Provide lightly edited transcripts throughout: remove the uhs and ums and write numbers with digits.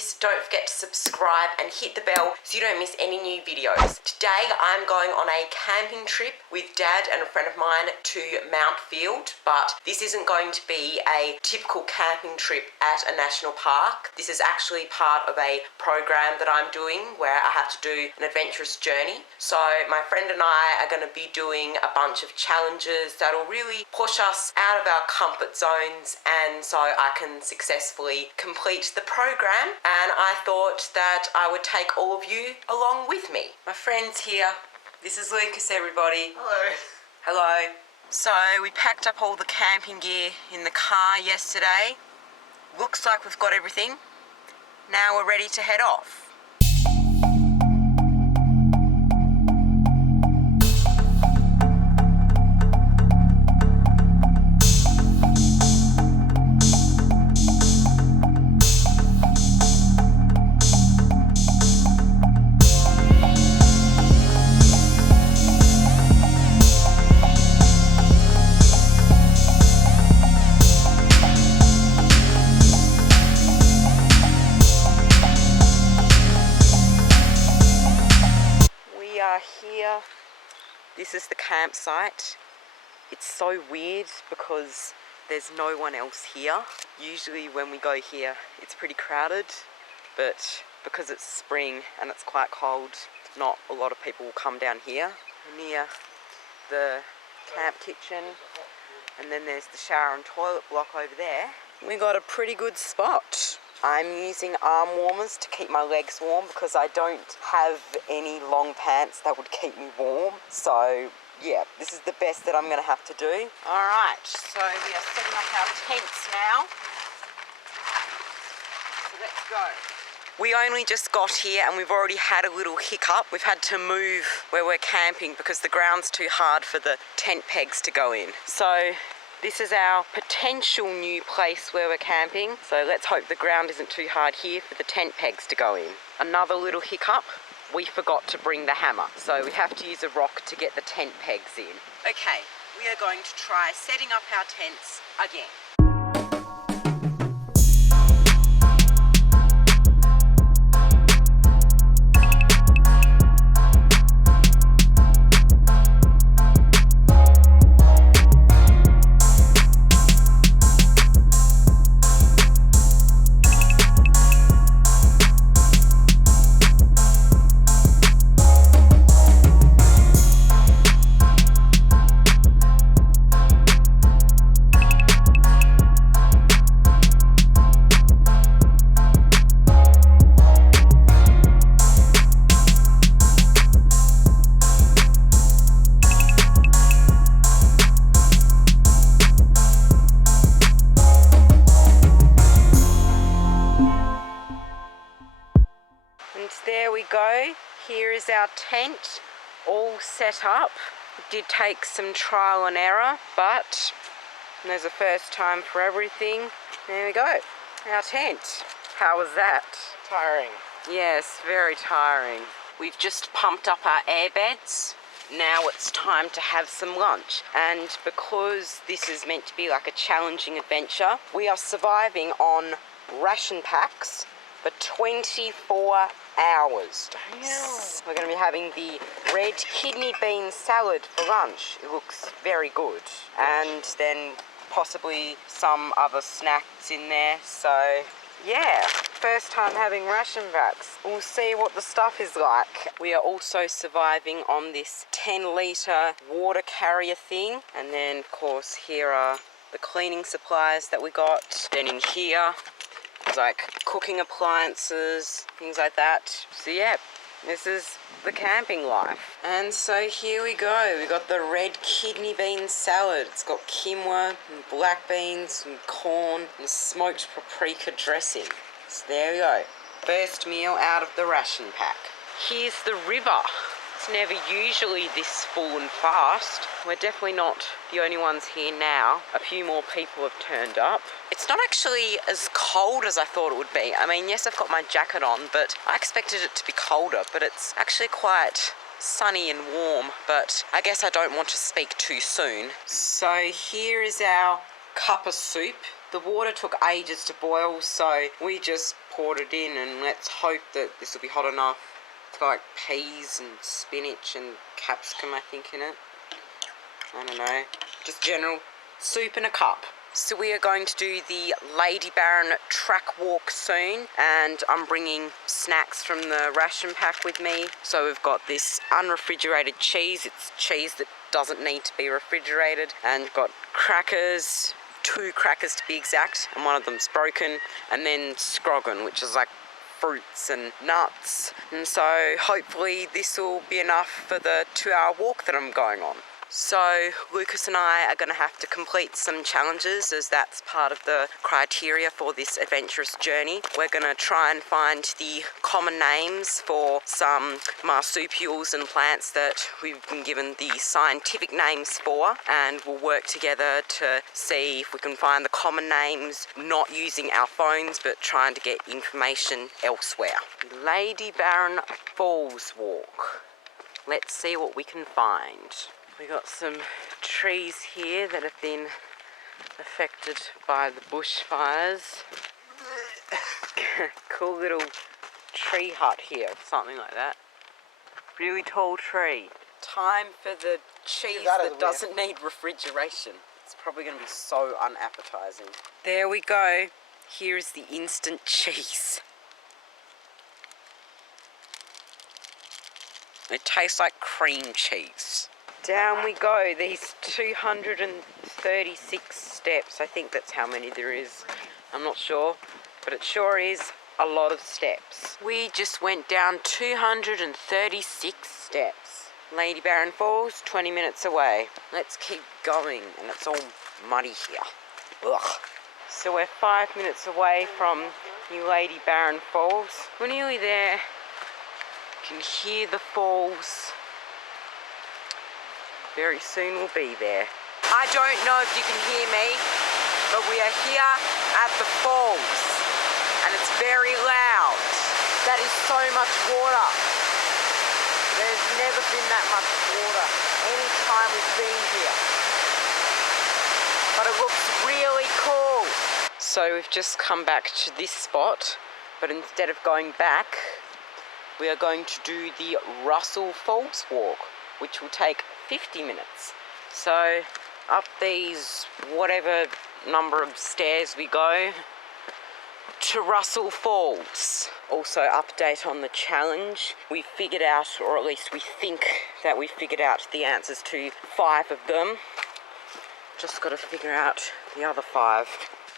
this, don't forget to subscribe and hit the bell so you don't miss any new videos. Today I'm going on a camping trip with Dad and a friend of mine to Mount Field, but this isn't going to be a typical camping trip at a national park. This is actually part of a program that I'm doing where I have to do an adventurous journey. So my friend and I are going to be doing a bunch of challenges that'll really push us out of our comfort zones, and so I can successfully complete the program. And I thought that I would take all of you along with me. My friend's here. This is Lucas, everybody. Hello. Hello. So we packed up all the camping gear in the car yesterday. Looks like we've got everything. Now we're ready to head off. Here, this is the campsite. It's so weird because there's no one else here. Usually when we go here it's pretty crowded, but because it's spring and it's quite cold, not a lot of people will come down here. Near the camp kitchen, and then there's the shower and toilet block over there. We got a pretty good spot. I'm using arm warmers to keep my legs warm because I don't have any long pants that would keep me warm. So yeah, this is the best that I'm going to have to do. Alright, so we are setting up our tents now. So let's go. We only just got here and we've already had a little hiccup. We've had to move where we're camping because the ground's too hard for the tent pegs to go in. So this is our potential new place where we're camping, so let's hope the ground isn't too hard here for the tent pegs to go in. Another little hiccup, we forgot to bring the hammer, so we have to use a rock to get the tent pegs in. Okay, we are going to try setting up our tents again. There we go. Here is our tent all set up. It did take some trial and error, but there's a first time for everything. There we go. Our tent. How was that? Tiring. Yes, very tiring. We've just pumped up our air beds. Now it's time to have some lunch. And because this is meant to be like a challenging adventure, we are surviving on ration packs for 24 hours. Damn. We're going to be having the red kidney bean salad for lunch. It looks very good. And then possibly some other snacks in there. So yeah, first time having ration packs. We'll see what the stuff is like. We are also surviving on this 10-litre water carrier thing. And then of course here are the cleaning supplies that we got. Then in here, like cooking appliances, things like that. So yeah, this is the camping life. And so here we go. We got the red kidney bean salad. It's got quinoa and black beans and corn and smoked paprika dressing. So there we go. First meal out of the ration pack. Here's the river. It's never usually this full and fast. We're definitely not the only ones here now. A few more people have turned up. It's not actually as cold as I thought it would be. I mean, yes, I've got my jacket on, but I expected it to be colder, but it's actually quite sunny and warm, but I guess I don't want to speak too soon. So here is our cup of soup. The water took ages to boil, so we just poured it in, and let's hope that this will be hot enough. It's got like peas and spinach and capsicum, I think, in it. I don't know. Just general soup in a cup. So we are going to do the Lady Baron track walk soon, and I'm bringing snacks from the ration pack with me. So we've got this unrefrigerated cheese. It's cheese that doesn't need to be refrigerated, and got crackers, 2 crackers to be exact, and one of them's broken, and then scroggin, which is like fruits and nuts. And so hopefully this will be enough for the 2-hour walk that I'm going on. So Lucas and I are going to have to complete some challenges, as that's part of the criteria for this adventurous journey. We're going to try and find the common names for some marsupials and plants that we've been given the scientific names for, and we'll work together to see if we can find the common names, not using our phones but trying to get information elsewhere. Lady Baron Falls Walk. Let's see what we can find. We got some trees here that have been affected by the bushfires. Cool little tree hut here, something like that. Really tall tree. Time for the cheese that doesn't need refrigeration. It's probably going to be so unappetizing. There we go. Here is the instant cheese. It tastes like cream cheese. Down we go, these 236 steps. I think that's how many there is. I'm not sure, but it sure is a lot of steps. We just went down 236 steps. Lady Baron Falls, 20 minutes away. Let's keep going, and it's all muddy here. Ugh. So we're 5 minutes away from New Lady Baron Falls. We're nearly there. You can hear the falls. Very soon we'll be there. I don't know if you can hear me, but we are here at the falls, and it's very loud. That is so much water. There's never been that much water any time we've been here. But it looks really cool. So we've just come back to this spot, but instead of going back, we are going to do the Russell Falls Walk, which will take 50 minutes. So up these whatever number of stairs we go to Russell Falls. Also, update on the challenge. We figured out, or at least we think that we figured out the answers to 5 of them. Just got to figure out the other 5.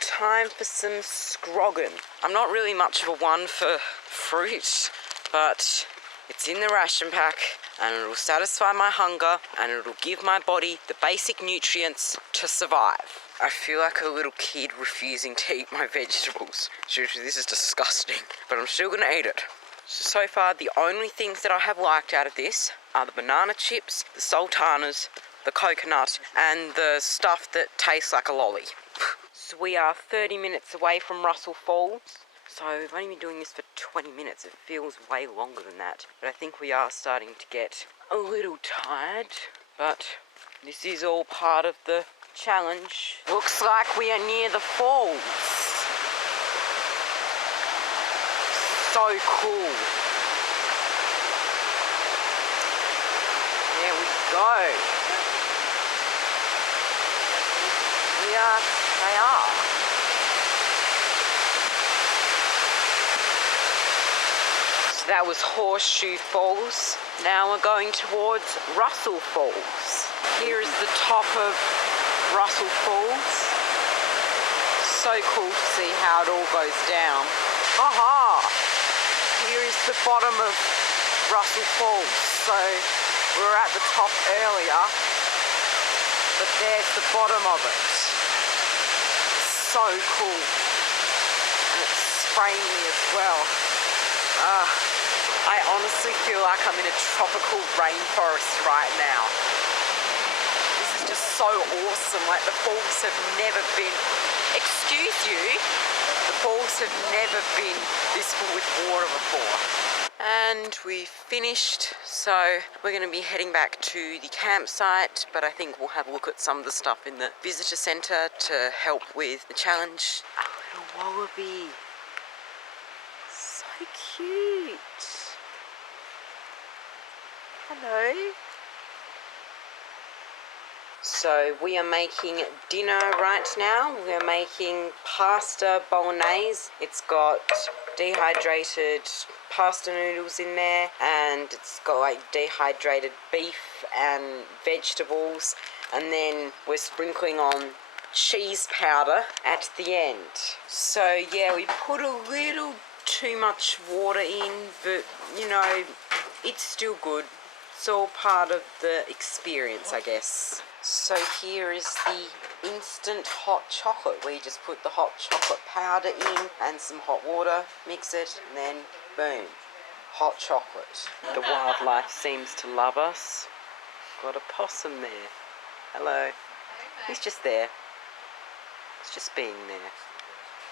Time for some scroggin. I'm not really much of a one for fruit, but it's in the ration pack, and it'll satisfy my hunger, and it'll give my body the basic nutrients to survive. I feel like a little kid refusing to eat my vegetables. Seriously, this is disgusting, but I'm still gonna eat it. So far, the only things that I have liked out of this are the banana chips, the sultanas, the coconut, and the stuff that tastes like a lolly. So we are 30 minutes away from Russell Falls. So we've only been doing this for 20 minutes. It feels way longer than that. But I think we are starting to get a little tired. But this is all part of the challenge. Looks like we are near the falls. So cool. There we go. They are. That was Horseshoe Falls. Now we're going towards Russell Falls. Here is the top of Russell Falls. So cool to see how it all goes down. Aha! Here is the bottom of Russell Falls. So we were at the top earlier, but there's the bottom of it. It's so cool. And it's spraying me as well. I honestly feel like I'm in a tropical rainforest right now. This is just so awesome. Like, the falls have never been, excuse you, the falls have never been this full with water before. And we finished, so we're going to be heading back to the campsite, but I think we'll have a look at some of the stuff in the visitor centre to help with the challenge. A little wallaby. so cute. Hello. So we are making dinner right now. We are making pasta bolognese. It's got dehydrated pasta noodles in there, and it's got like dehydrated beef and vegetables, and then we're sprinkling on cheese powder at the end. So yeah, we put a little too much water in, but you know, it's still good. It's all part of the experience, I guess. So here is the instant hot chocolate. We just put the hot chocolate powder in and some hot water, mix it, and then boom, hot chocolate. The wildlife seems to love us. Got a possum there. Hello. He's just there. He's just being there.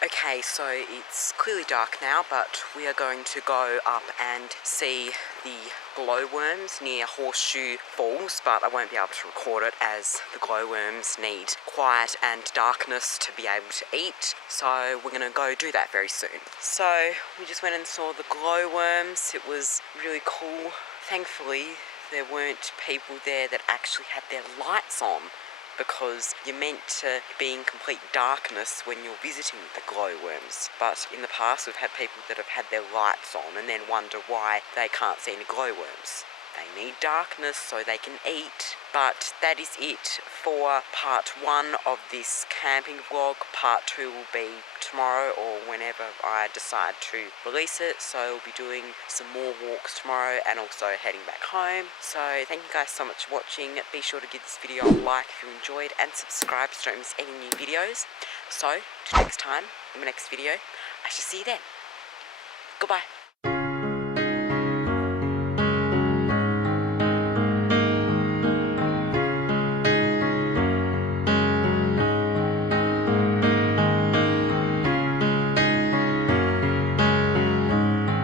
Okay, so it's clearly dark now, but we are going to go up and see the glowworms near Horseshoe Falls, but I won't be able to record it as the glowworms need quiet and darkness to be able to eat, so we're going to go do that very soon. So we just went and saw the glowworms. It was really cool. Thankfully, there weren't people there that actually had their lights on, because you're meant to be in complete darkness when you're visiting the glowworms. But in the past we've had people that have had their lights on and then wonder why they can't see any glowworms. They need darkness so they can eat. But that is it for part 1 of this camping vlog. Part 2 will be tomorrow or whenever I decide to release it. So we'll be doing some more walks tomorrow and also heading back home. So thank you guys so much for watching. Be sure to give this video a like if you enjoyed and subscribe so you don't miss any new videos. So till next time, in my next video, I shall see you then. Goodbye.